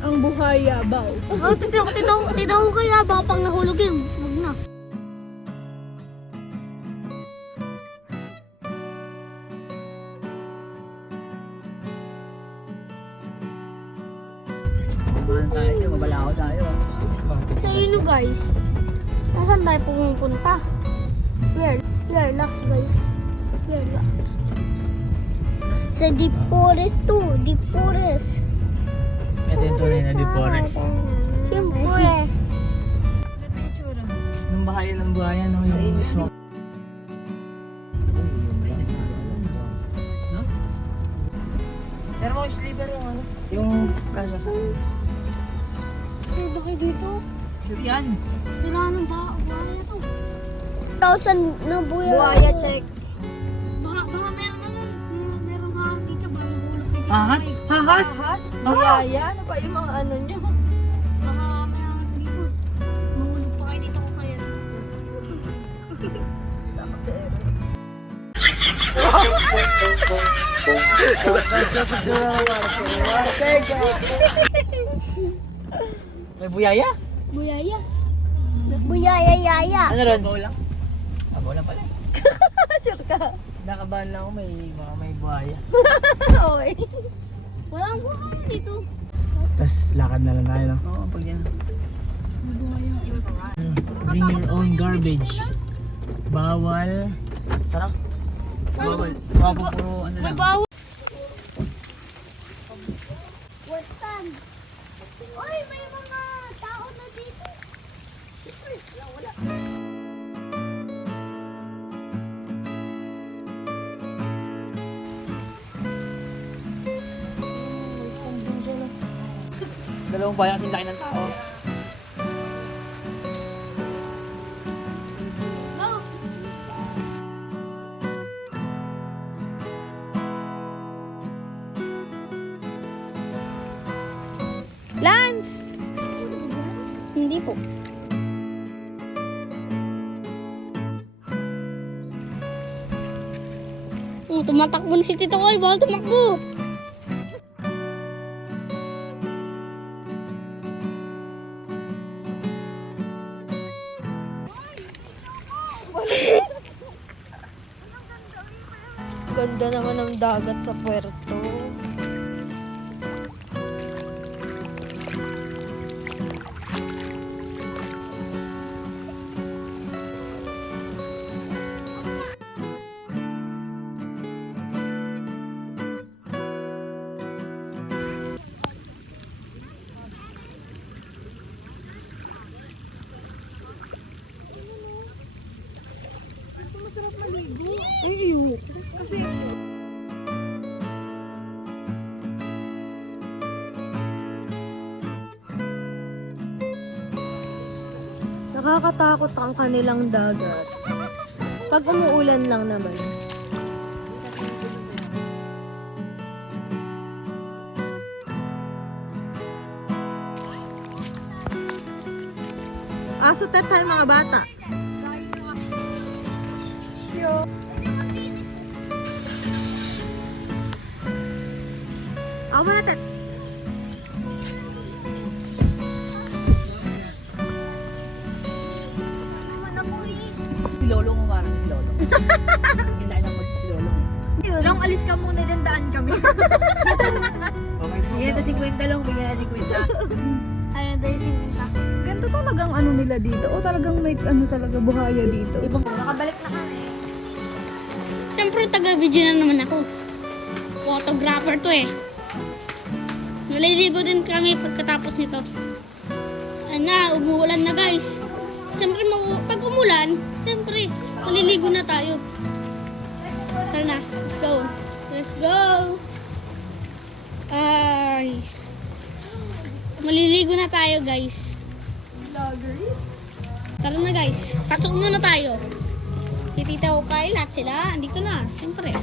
ang buhaya baw. Oh, titaw kaya baka pang nahulog yun. Huwag na. Samahan tayo, mabalao tayo. So yun guys. Saan tayo pumunta? Where last guys? Where last? Sa Deep Forest to. Deep Forest. Ito yung tunay na Deep Forest. Siyempre. Nung bahayan ng buhayan, no? Yung mismo. No? Pero mo sleeper yung ano? Yung kasa sa... Ay, bakit dito? Sure yan. Kailangan ng buhaya to. 1,000 na buhaya. Buhaya check. Baka meron ka dito ba? Ahas? Ahas? Ahas? Buhaya? Ano pa yung mga ano nyo? Baka meron ka dito. Mahulog pa kayo dito ko kaya. May buyaya? Buhaya. Buhaya. Ano ron? Baw lang? Ah, baw lang pala. Sure ka? Nakabahan lang ako may buhaya. Okay. Walang buhaya dito. Tapos lakad na lang tayo, no? Oo, pag yan. Bring your own garbage. Bawal. Tara. Bawal. Bawal puro ano May lang. bawal. Westan. Oy, may mga tao na dito. Wala. Dalawang bayan kasing laki ng tao. Go. Lance! Hindi po. Tumatakbo na si Tito Koy. Bawal tumakbo. Ganda naman ng dagat sa Puerto. Masarap maligo. Kasi nakakatakot ang kanilang dagat. Pag umuulan lang naman. Aso tayo mga bata. Ako muna tet. Si Lolo mo parang si Lolo. Hindi lang mag si Lolo. Long, alis ka muna dyan, daan kami. Okay. Bigyan na 50 lang, bigyan na 50. Ayun, dahil sinunta. Ganito talagang ano nila dito. O talagang may ano talaga buhaya dito. Ibang Nakabalik na kami. Siyempre, taga-video na naman ako. Photographer to eh. Maliligo din kami pagkatapos nito. Ano na, umuulan na guys. Siyempre, pag umulan, siyempre, maliligo na tayo. Tara na, let's go. Let's go. Ay. Maliligo na tayo guys. Tara na guys, pasok muna tayo. Si Tita Ukay, lahat sila, andito na, siyempre.